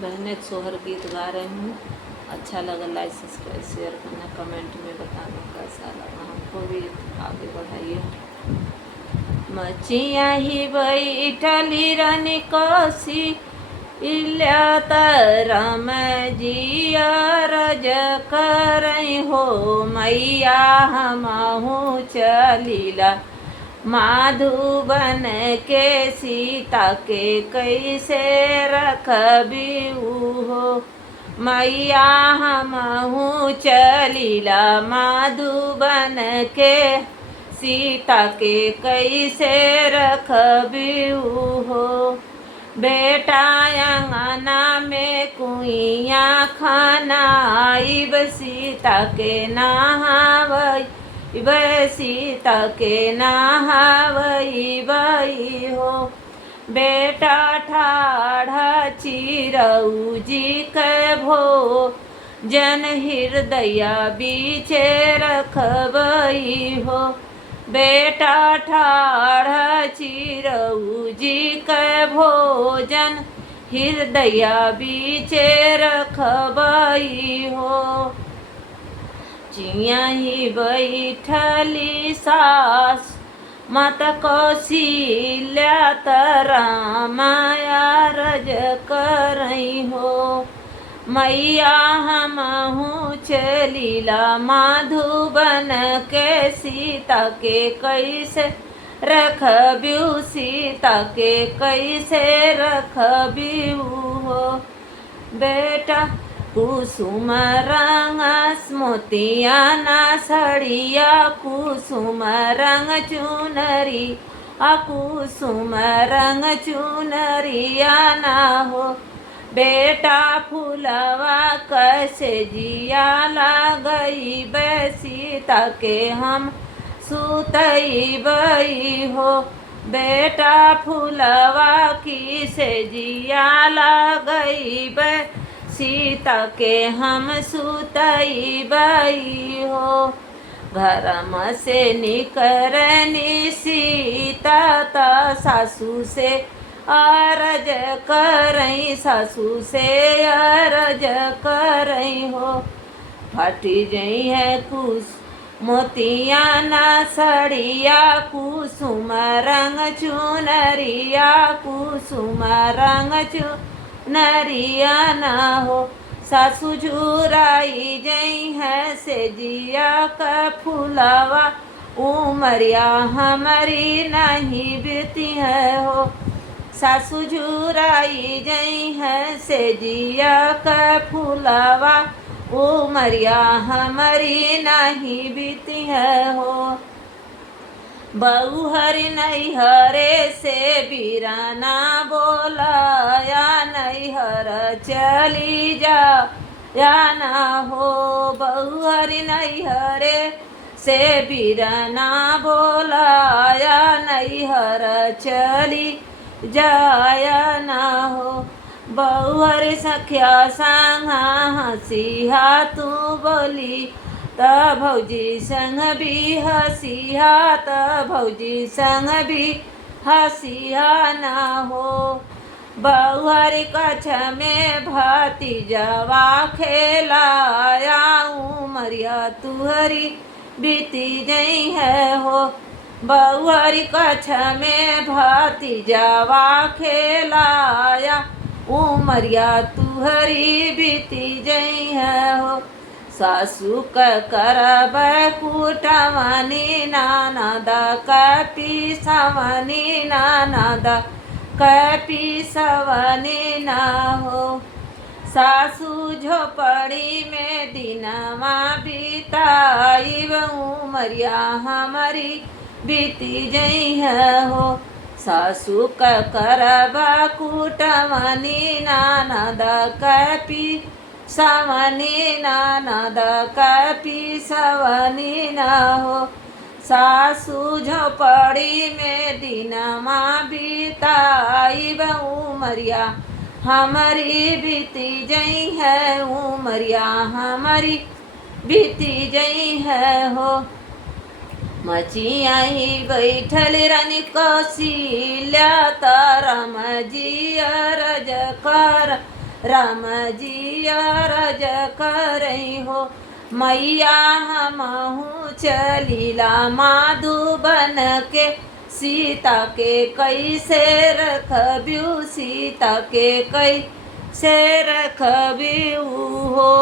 बहनें सोहर गीत गा रही हूँ। अच्छा लगा लाइक सब्सक्राइब शेयर करना, कमेंट में बताना कैसा लगा, हमको भी आगे बढ़ाइए। मचिया ही बैठली रनी कसी इल्या तरम जिया रज करई हो मैया हमहू चलीला माधुबन के सीता के कैसे रखबी हो मैया हमहू चलीला माधुबन के सीता के कैसे रखबी हो बेटा अंगना में कुइया खाना आइब सीता के नहावई सीता के नहावई बई हो बेटा ठाढ़ा चिरऊ जी के भो जन हृदय बीचे रखबई हो बेटा ठाढ़ चिरऊ जी के भोजन हृदय बीचे रखबई हो चिया ही बैठली सास मत कौशिल्या तरामाया रज करई हो मैया हमहू चलीला माधुबन के सीता के कैसे रखब्यू सीता के कैसे रखब्यू हो बेटा कुसुम रंग मोतिया ना सड़िया कुसुम रंग चुनरी कुसुम रंग चुनरिया ना हो बेटा फूलवा कैसे जिया लागई सीता के हम सुतई बई हो बेटा फूलवा की से जिया लागई सीता के हम सुतई बई हो घरम से निकरनी सीता ता सासू से अरज करई सासू से अरज करई हो फटी जई है कुस मोतिया ना सड़िया कुसुम रंग चुनरिया कुसुम रंग चुनरिया ना हो सासू झुराई जई है से जिया का फूलवा उमरिया हमारी नहीं बीती है हो सासू झुराई जई है से जिया का फूलवा उमरिया हमारी नहीं बीती है हो बहु हरि नैहरे से बीराना बोलाया नैहर चली जा या ना हो बहु हरि नैहरे से बीराना बोलाया नैहर चली जाया ना हो बहुहर सख्या संगा हंसिया तू बोली त भौजी संग भी हंसिया त भौजी संग भी हंसिया ना हो बहुहर कछ में भतीजवा खेलाया उमरिया तुहरी बीती जई है हो बहुहर कछ में भतीजवा खेलाया उमरिया तुहरी बीती जई है हो सासू का करब कुटवनी नानद कपी सवनी नानद कपी सवनी ना हो सासू झोपड़ी में दिनवा बीताई उमरिया हमारी बीती जई है हो सासू का करब कुटवनी नानद कपी सवनी नानद कपी सवनी न हो सासू झोपड़ी में दिनमा बीताई उमरिया हमारी बीती जई है उमरिया हमारी बीती जई है हो मचिया ही बैठल रानी कौशिल्या तारम जिया रज कर राम जी अरज करई हो मैया हमहू चलीला माधुबन के सीता के कैसे रखब्यू सीता के कैसे रखब्यू हो।